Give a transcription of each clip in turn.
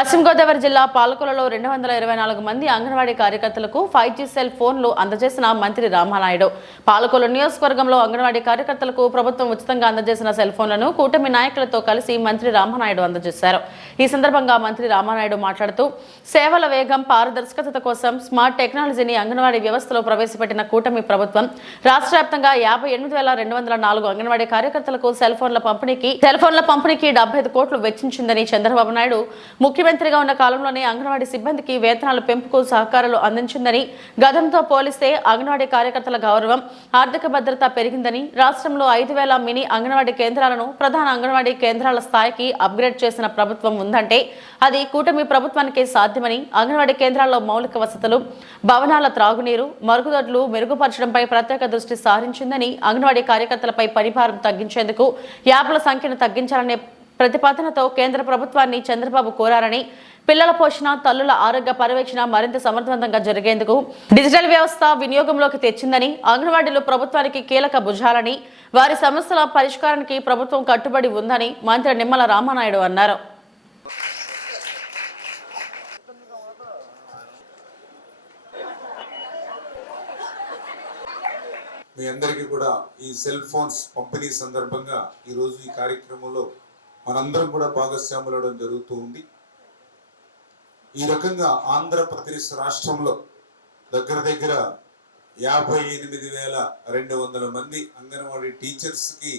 పశ్చిమ గోదావరి జిల్లా పాలకొల్లులో 224 మంది అంగన్వాడీ కార్యకర్తలకు 5G సెల్ ఫోన్లు అందజేసిన మంత్రి రామానాయుడు. పాలకొల్లు నియోజకవర్గంలో అంగన్వాడీ కార్యకర్తలకు ప్రభుత్వం ఉచితంగా అందజేసిన సెల్ ఫోన్లను కూటమి నాయకులతో కలిసి మంత్రి రామానాయుడు అందజేశారు. ఈ సందర్భంగా మంత్రి రామానాయుడు మాట్లాడుతూ సేవల వేగం, పారదర్శకత కోసం స్మార్ట్ టెక్నాలజీని అంగన్వాడీ వ్యవస్థలో ప్రవేశపెట్టిన కూటమి ప్రభుత్వం రాష్ట్ర వ్యాప్తంగా 58,204 అంగన్వాడీ కార్యకర్తలకు సెల్ ఫోన్ల పంపిణీకి 75 కోట్లు వెచ్చించిందని చంద్రబాబు నాయుడు ముఖ్యమంత్రిగా ఉన్న కాలంలోనే అంగన్వాడీ సిబ్బందికి వేతనాల పెంపుకు సహకారాలు అందించిందని, గతంతో పోలిస్తే అంగన్వాడీ కార్యకర్తల గౌరవం, ఆర్థిక భద్రత పెరిగిందని, రాష్ట్రంలో 5,000 మినీ అంగన్వాడీ కేంద్రాలను ప్రధాన అంగన్వాడీ కేంద్రాల స్థాయికి అప్గ్రేడ్ చేసిన ప్రభుత్వం ఉందంటే అది కూటమి ప్రభుత్వానికే సాధ్యమని, అంగన్వాడీ కేంద్రాల్లో మౌలిక వసతులు, భవనాల త్రాగునీరు, మరుగుదొడ్లు మెరుగుపరచడంపై ప్రత్యేక దృష్టి సారించిందని, అంగన్వాడీ కార్యకర్తలపై పనిభారం తగ్గించేందుకు యాప్ల సంఖ్యను తగ్గించాలనే ప్రతిపాదనతో కేంద్ర ప్రభుత్వాన్ని చంద్రబాబు కోరారని, పిల్లల పోషణ, తల్లుల ఆరోగ్య పర్యవేక్షణ మరింత సమర్థవంతంగా జరిగేందుకు డిజిటల్ వ్యవస్థ వినియోగంలోకి తెచ్చిందని, అంగన్వాడీలు ప్రభుత్వానికి కీలక భుజాలని, వారి సమస్యల పరిష్కారానికి ప్రభుత్వం కట్టుబడి ఉందని మంత్రి నిమ్మల రామానాయుడు అన్నారు. మీ అందరికీ కూడా ఈ సెల్ ఫోన్స్ పంపిణీ సందర్భంగా ఈరోజు ఈ కార్యక్రమంలో మనందరం కూడా భాగస్వాములవడం జరుగుతూ ఉంది. ఈ రకంగా ఆంధ్రప్రదేశ్ రాష్ట్రంలో దగ్గర 58,200 మంది అంగన్వాడీ టీచర్స్కి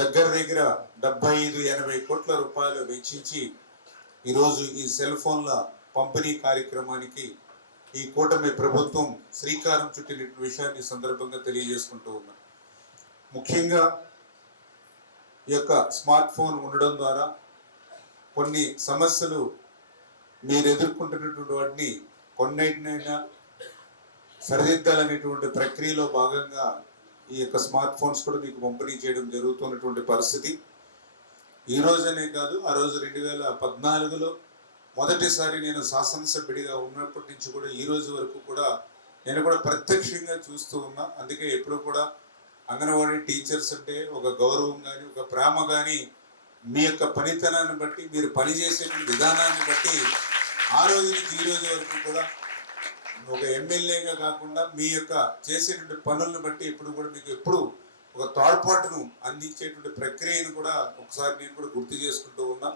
దగ్గర 75-80 కోట్ల రూపాయలు వెచ్చించి ఈరోజు ఈ సెల్ ఫోన్ల పంపిణీ కార్యక్రమానికి ఈ కూటమి ప్రభుత్వం శ్రీకారం చుట్టిన విషయాన్ని సందర్భంగా తెలియజేసుకుంటూ ఉన్నా. ముఖ్యంగా ఈ యొక్క స్మార్ట్ ఫోన్ ఉండడం ద్వారా కొన్ని సమస్యలు మీరు ఎదుర్కొంటున్నటువంటి వాటిని కొన్నిటినైనా సరిదిద్దాలనేటువంటి ప్రక్రియలో భాగంగా ఈ యొక్క స్మార్ట్ ఫోన్స్ కూడా మీకు పంపిణీ చేయడం జరుగుతున్నటువంటి పరిస్థితి. ఈ రోజనే కాదు, ఆ రోజు 2014లో మొదటిసారి నేను శాసనసభ్యుడిగా ఉన్నప్పటి నుంచి కూడా ఈ రోజు వరకు కూడా నేను కూడా ప్రత్యక్షంగా చూస్తూ ఉన్నా. అందుకే ఎప్పుడు కూడా అంగన్వాడీ టీచర్స్ అంటే ఒక గౌరవం కానీ, ఒక ప్రేమ కానీ, మీ యొక్క పనితనాన్ని బట్టి, మీరు పనిచేసే విధానాన్ని బట్టి ఆ రోజు నుంచి ఈ రోజు వరకు కూడా ఒక ఎమ్మెల్యేగా కాకుండా మీ యొక్క చేసేటువంటి పనులను బట్టి ఎప్పుడు కూడా మీకు ఎప్పుడు ఒక తోడ్పాటును అందించేటువంటి ప్రక్రియను కూడా ఒకసారి నేను కూడా గుర్తు చేసుకుంటూ ఉన్నా.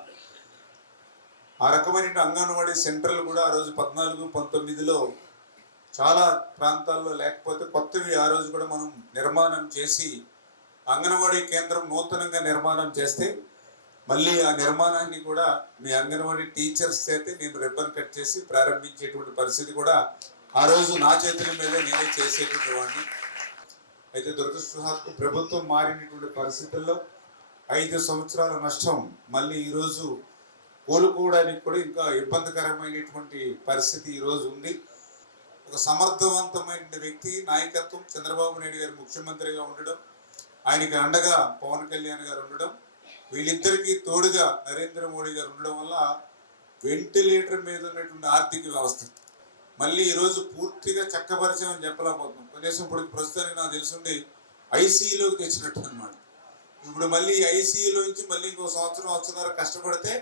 ఆ రకమైన అంగన్వాడీ సెంటర్లు కూడా ఆ రోజు 14-19లో చాలా ప్రాంతాల్లో లేకపోతే కొత్తవి ఆ రోజు కూడా మనం నిర్మాణం చేసి అంగన్వాడీ కేంద్రం నూతనంగా నిర్మాణం చేస్తే మళ్ళీ ఆ నిర్మాణాన్ని కూడా మీ అంగన్వాడీ టీచర్స్ అయితే నేను రిబ్బన్ కట్ చేసి ప్రారంభించేటువంటి పరిస్థితి కూడా ఆ రోజు నా చేతుల మీద నేనే చేసేటువంటి వాడిని. అయితే దురదృష్టవశాత్తు ప్రభుత్వం మారినటువంటి పరిస్థితుల్లో 5 సంవత్సరాల నష్టం మళ్ళీ ఈరోజు కోలుకోవడానికి కూడా ఇంకా ఇబ్బందికరమైనటువంటి పరిస్థితి ఈరోజు ఉంది. ఒక సమర్థవంతమైన వ్యక్తి నాయకత్వం చంద్రబాబు నాయుడు గారు ముఖ్యమంత్రిగా ఉండడం, ఆయనకి అండగా పవన్ కళ్యాణ్ గారు ఉండడం, వీళ్ళిద్దరికీ తోడుగా నరేంద్ర మోడీ గారు ఉండడం వల్ల వెంటిలేటర్ మీద ఉన్నటువంటి ఆర్థిక వ్యవస్థ మళ్ళీ ఈరోజు పూర్తిగా చక్కపరిచామని చెప్పలేకపోతున్నాం. కనీసం ఇప్పుడు ప్రస్తుతానికి నాకు తెలుసుండి ఐసీయూలోకి తెచ్చినట్టు అనమాట. ఇప్పుడు మళ్ళీ ఐసీయూలో నుంచి మళ్ళీ ఇంకో సంవత్సరం కష్టపడితే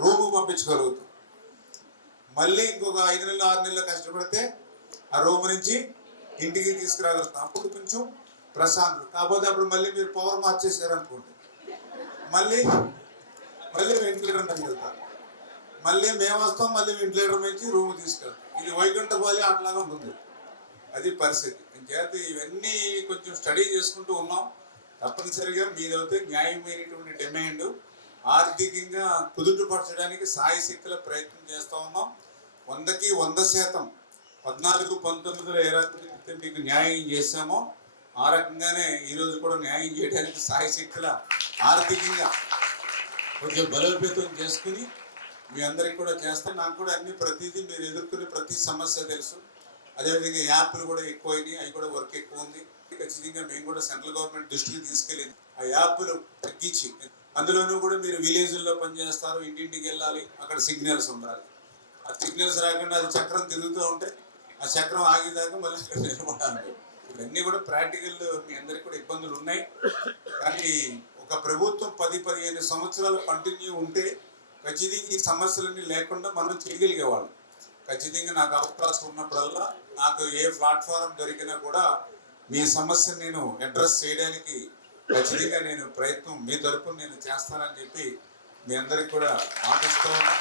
రూము పంపించగలుగుతాం. మళ్ళీ ఇంకొక 5 నెలలు 6 నెలలు కష్టపడితే ఆ రూమ్ నుంచి ఇంటికి తీసుకురాగలుగుతాం. అప్పుడు కొంచెం ప్రశాంతం. కాకపోతే అప్పుడు మళ్ళీ మీరు పవర్ మార్చేసారు అనుకోండి, మళ్ళీ వెంటిలేటర్ తగ్గుతారు. మళ్ళీ మేము వస్తాం, మళ్ళీ వెంటిలేటర్ నుంచి రూమ్ తీసుకెళ్తాం. ఇది వైకుంఠపాలి అట్లాగా ఉంటుంది. అది పరిస్థితి. ఇంకేత ఇవన్నీ కొంచెం స్టడీ చేసుకుంటూ ఉన్నాం. తప్పనిసరిగా మీదైతే న్యాయమైనటువంటి డిమాండ్ ఆర్థికంగా కుదుటపరచడానికి సాయశక్తుల ప్రయత్నం చేస్తూ ఉన్నాం. 100కి 100% 14-19లో ఏ రకంగా మీకు న్యాయం చేశామో ఆ రకంగానే ఈరోజు కూడా న్యాయం చేయడానికి సాయశక్తుల ఆర్థికంగా కొంచెం బలోపేతం చేసుకుని మీ అందరికి కూడా చేస్తాం. నాకు కూడా అన్ని ప్రతిదీ మీరు ఎదుర్కొనే ప్రతి సమస్య తెలుసు. అదేవిధంగా యాప్లు కూడా ఎక్కువైనాయి, అవి కూడా వర్క్ ఎక్కువ ఉంది. ఖచ్చితంగా మేము కూడా సెంట్రల్ గవర్నమెంట్ దృష్టికి తీసుకెళ్ళింది. ఆ యాప్లు తగ్గించి అందులోనూ కూడా మీరు విలేజ్ల్లో పనిచేస్తారు, ఇంటింటికి వెళ్ళాలి, అక్కడ సిగ్నల్స్ ఉండాలి. ఆ సిగ్నల్స్ రాకుండా అది చక్రం తిరుగుతూ ఉంటే ఆ చక్రం ఆగేదాకా మళ్ళీ అక్కడ నిలబడాలి. ఇవన్నీ కూడా ప్రాక్టికల్ మీ అందరికి కూడా ఇబ్బందులు ఉన్నాయి. కానీ ఒక ప్రభుత్వం 10-15 సంవత్సరాలు కంటిన్యూ ఉంటే ఖచ్చితంగా ఈ సమస్యలన్నీ లేకుండా మనం చేయగలిగేవాళ్ళం. ఖచ్చితంగా నాకు అవకాశం ఉన్నప్పుడల్లా నాకు ఏ ప్లాట్ఫారం దొరికినా కూడా మీ సమస్యను నేను అడ్రస్ చేయడానికి ఖచ్చితంగా నేను ప్రయత్నం మీ తరపున నేను చేస్తానని చెప్పి మీ అందరికి కూడా ఆశిస్తూ ఉన్నా.